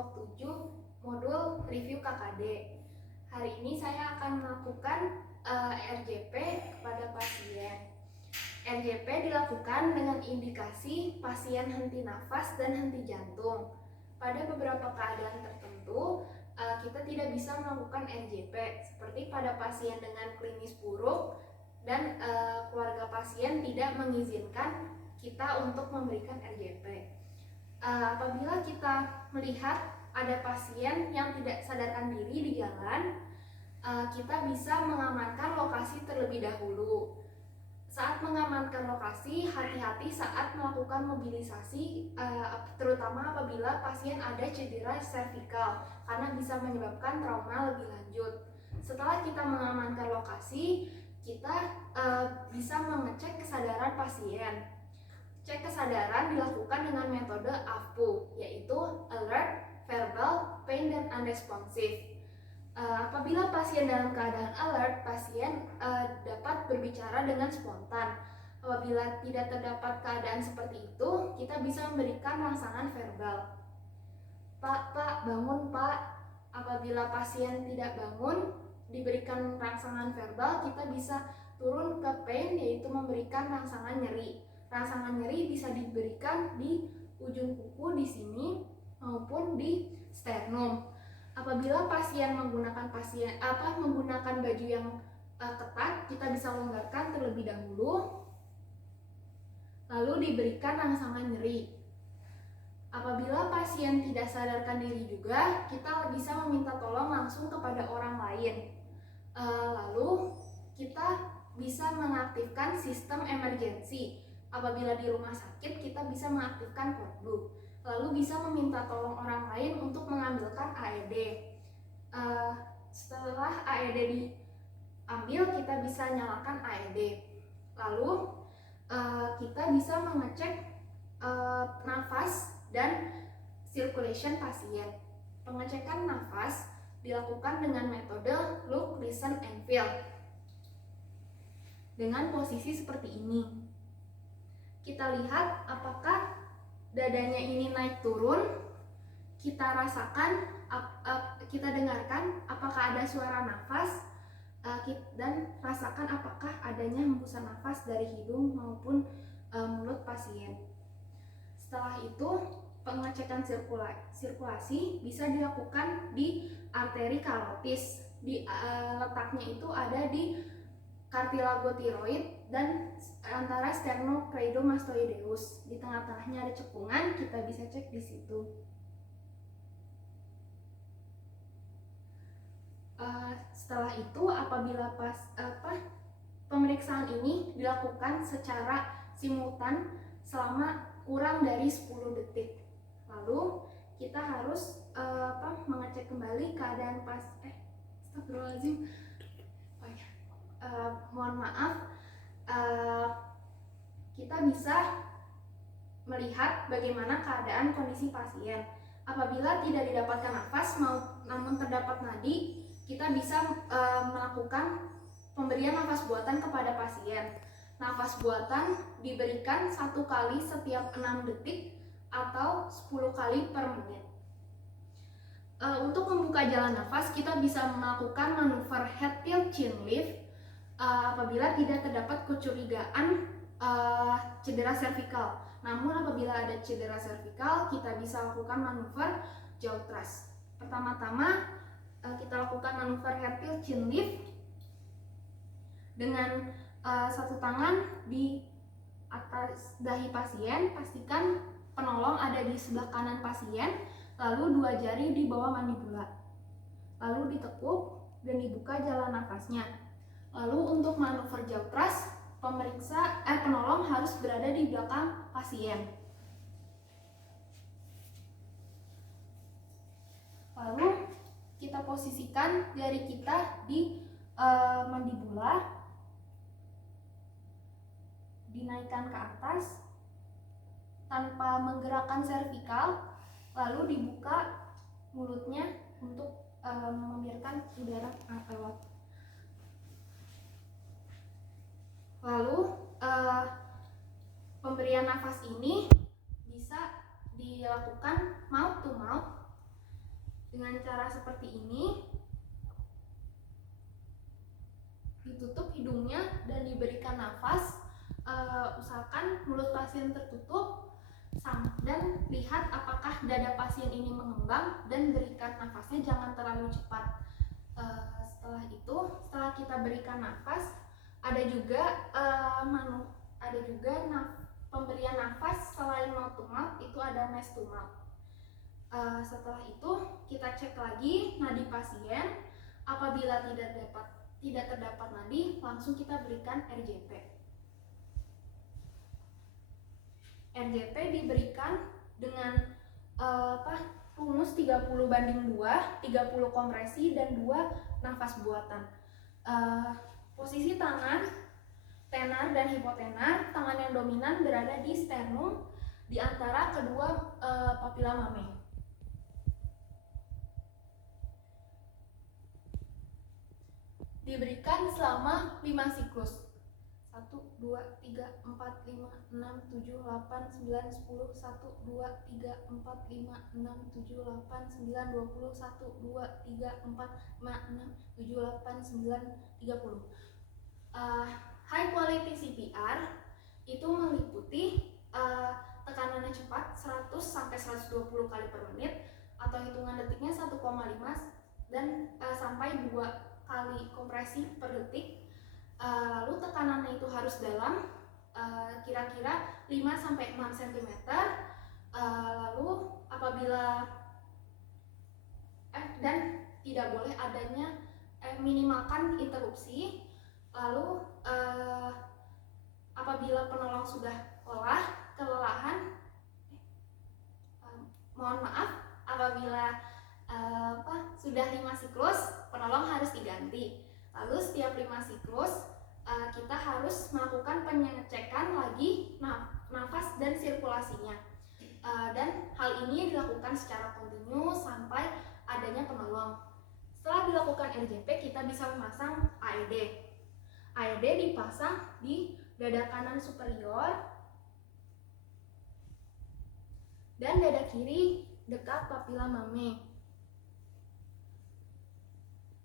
kelompok 7 modul review KKD. Hari ini saya akan melakukan RJP kepada pasien. RJP dilakukan dengan indikasi pasien henti nafas dan henti jantung. Pada beberapa keadaan tertentu, kita tidak bisa melakukan RJP, seperti pada pasien dengan klinis buruk dan keluarga pasien tidak mengizinkan kita untuk memberikan RJP. Apabila kita melihat ada pasien yang tidak sadarkan diri di jalan, kita bisa mengamankan lokasi terlebih dahulu. Saat mengamankan lokasi, hati-hati saat melakukan mobilisasi, terutama apabila pasien ada cedera servikal, karena bisa menyebabkan trauma lebih lanjut. Setelah kita mengamankan lokasi, kita bisa mengecek kesadaran pasien. Cek kesadaran dilakukan dengan metode AVPU, yaitu Alert, Verbal, Pain, dan Unresponsive. Apabila pasien dalam keadaan alert, pasien dapat berbicara dengan spontan. Apabila tidak terdapat keadaan seperti itu, kita bisa memberikan rangsangan verbal. Pak, bangun Pak. Apabila pasien tidak bangun, diberikan rangsangan verbal, kita bisa turun ke pain, yaitu memberikan rangsangan nyeri. Rangsangan nyeri bisa diberikan di ujung kuku di sini maupun di sternum. Apabila pasien menggunakan baju yang ketat, kita bisa longgarkan terlebih dahulu, lalu diberikan rangsangan nyeri. Apabila pasien tidak sadarkan diri juga, kita bisa meminta tolong langsung kepada orang lain. Lalu kita bisa mengaktifkan sistem emergensi. Apabila di rumah sakit, kita bisa mengaktifkan code. Lalu bisa meminta tolong orang lain untuk mengambilkan AED. Setelah AED diambil, kita bisa nyalakan AED. Lalu kita bisa mengecek nafas dan circulation pasien. Pengecekan nafas dilakukan dengan metode look, listen, and feel dengan posisi seperti ini. Kita lihat apakah dadanya ini naik turun, kita rasakan, kita dengarkan apakah ada suara nafas, dan rasakan apakah adanya hembusan nafas dari hidung maupun mulut pasien. Setelah itu, pengecekan sirkulasi bisa dilakukan di arteri karotis. Letaknya itu ada di kartilago tiroid dan antara sternocleidomastoideus. Di tengah-tengahnya ada cekungan, kita bisa cek di situ. Setelah itu, apabila pemeriksaan ini dilakukan secara simultan selama kurang dari 10 detik. Lalu kita harus mengecek kembali keadaan astagfirullahaladzim. Mohon maaf, kita bisa melihat bagaimana keadaan kondisi pasien. Apabila tidak didapatkan nafas namun terdapat nadi, kita bisa melakukan pemberian nafas buatan kepada pasien. Nafas buatan diberikan 1 kali setiap 6 detik atau 10 kali per menit. Untuk membuka jalan nafas, kita bisa melakukan manuver head tilt chin lift apabila tidak terdapat kecurigaan cedera servikal. Namun apabila ada cedera servikal, kita bisa lakukan manuver jaw thrust. Pertama-tama kita lakukan manuver head tilt chin lift dengan satu tangan di atas dahi pasien, pastikan penolong ada di sebelah kanan pasien, lalu 2 jari di bawah mandibula, lalu ditekuk dan dibuka jalan nafasnya. Lalu untuk manuver jaw thrust, penolong harus berada di belakang pasien. Lalu kita posisikan jari kita di mandibula, dinaikkan ke atas tanpa menggerakkan servikal, lalu dibuka mulutnya untuk membiarkan udara lewat. Lalu pemberian nafas ini bisa dilakukan mouth to mouth dengan cara seperti ini. Ditutup hidungnya dan diberikan nafas. Usahakan mulut pasien tertutup dan lihat apakah dada pasien ini mengembang, dan berikan nafasnya jangan terlalu cepat. Setelah kita berikan nafas, ada juga pemberian nafas selain mouth to mouth, itu ada mask to mouth. Setelah itu kita cek lagi nadi pasien. Apabila tidak terdapat nadi, langsung kita berikan RJP. RJP diberikan dengan rumus 30/2, 30 kompresi dan 2 nafas buatan. Posisi tangan tenar dan hipotenar, tangan yang dominan berada di sternum di antara kedua papila mame. Diberikan selama 5 siklus. 1, 2, 3, 4, 5, 6, 7, 8, 9, 10, 1, 2, 3, 4, 5, 6, 7, 8, 9, 20, 1, 2, 3, 4, 5, 6, 7, 8, 9, 30. High quality CPR itu meliputi tekanannya cepat 100-120 kali per menit, atau hitungan detiknya 1,5 dan sampai 2 kali kompresi per detik. Lalu tekanannya itu harus dalam, kira-kira 5-6 cm. Lalu apabila dan tidak boleh adanya minimalkan interupsi. Lalu apabila penolong sudah kelelahan, mohon maaf, apabila sudah 5 siklus, penolong harus diganti. Lalu setiap 5 siklus kita harus melakukan pengecekan lagi nafas dan sirkulasinya. Dan hal ini dilakukan secara kontinu sampai adanya penolong. Setelah dilakukan RJP, kita bisa memasang AED. AED dipasang di dada kanan superior dan dada kiri dekat papila mame,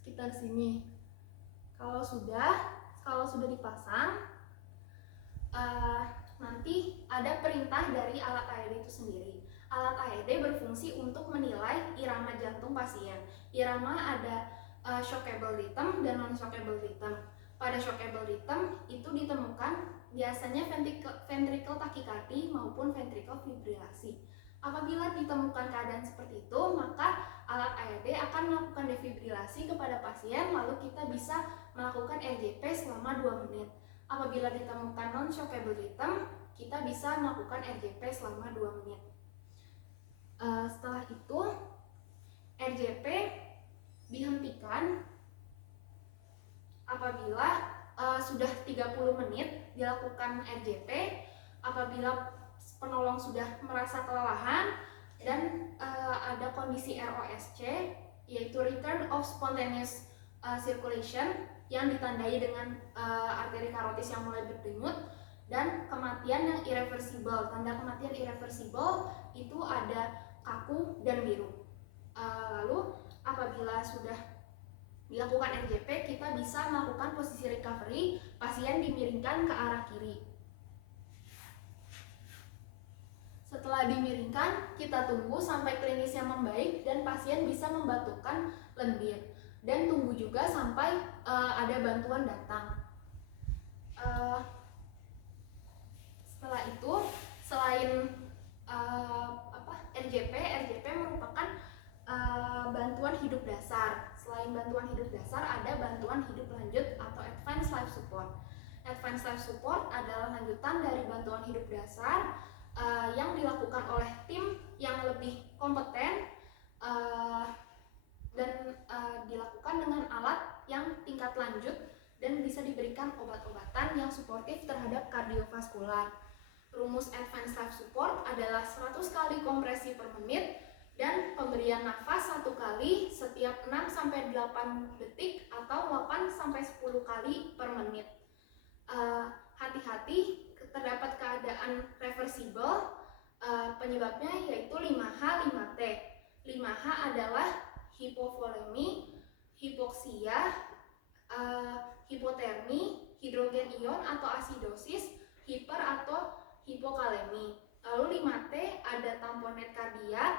sekitar sini. Kalau sudah dipasang, nanti ada perintah dari alat AED itu sendiri. Alat AED berfungsi untuk menilai irama jantung pasien. Irama ada shockable rhythm dan non-shockable rhythm. Pada shockable rhythm itu ditemukan biasanya ventricle tachycardia maupun ventricle fibrilasi. Apabila ditemukan keadaan seperti itu, maka alat AED akan melakukan defibrilasi kepada pasien, lalu kita bisa melakukan RJP selama 2 menit. Apabila ditemukan non-shockable rhythm, kita bisa melakukan RJP selama 2 menit. Setelah itu, RJP dihentikan apabila sudah 30 menit dilakukan RJP, apabila penolong sudah merasa kelelahan dan ada kondisi ROSC, yaitu return of spontaneous circulation, yang ditandai dengan arteri karotis yang mulai berdenyut, dan kematian yang irreversible. Tanda kematian irreversible itu ada kaku dan biru. Lalu apabila sudah dilakukan RJP, kita bisa melakukan posisi recovery, pasien dimiringkan ke arah kiri. Setelah dimiringkan, kita tunggu sampai klinisnya membaik dan pasien bisa membatukkan lendir, dan tunggu juga sampai ada bantuan datang. Setelah itu, selain RJP merupakan bantuan hidup dasar. Selain bantuan hidup dasar, ada bantuan hidup lanjut atau advanced life support. Advanced life support adalah lanjutan dari bantuan hidup dasar yang dilakukan oleh tim yang lebih kompeten dan dilakukan dengan alat yang tingkat lanjut dan bisa diberikan obat-obatan yang suportif terhadap kardiovaskular. Rumus advanced life support adalah 100 kali kompresi per menit dan pemberian nafas 1 kali setiap 6-8 detik atau 8-10 kali per menit. Hati-hati, terdapat keadaan reversible, penyebabnya yaitu 5H, 5T. 5H adalah hipovolemi, hipoksia, hipotermi, hidrogen ion atau asidosis, hiper atau hipokalemi. Lalu 5T ada tamponet kardiak,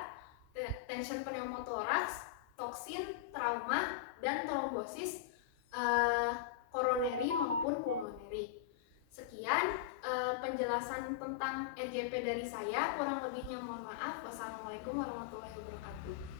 tension pneumotoraks, toksin, trauma, dan trombosis koroneri maupun pulmoneri. Sekian penjelasan tentang RGP dari saya, kurang lebihnya mohon maaf. Wassalamualaikum warahmatullahi wabarakatuh.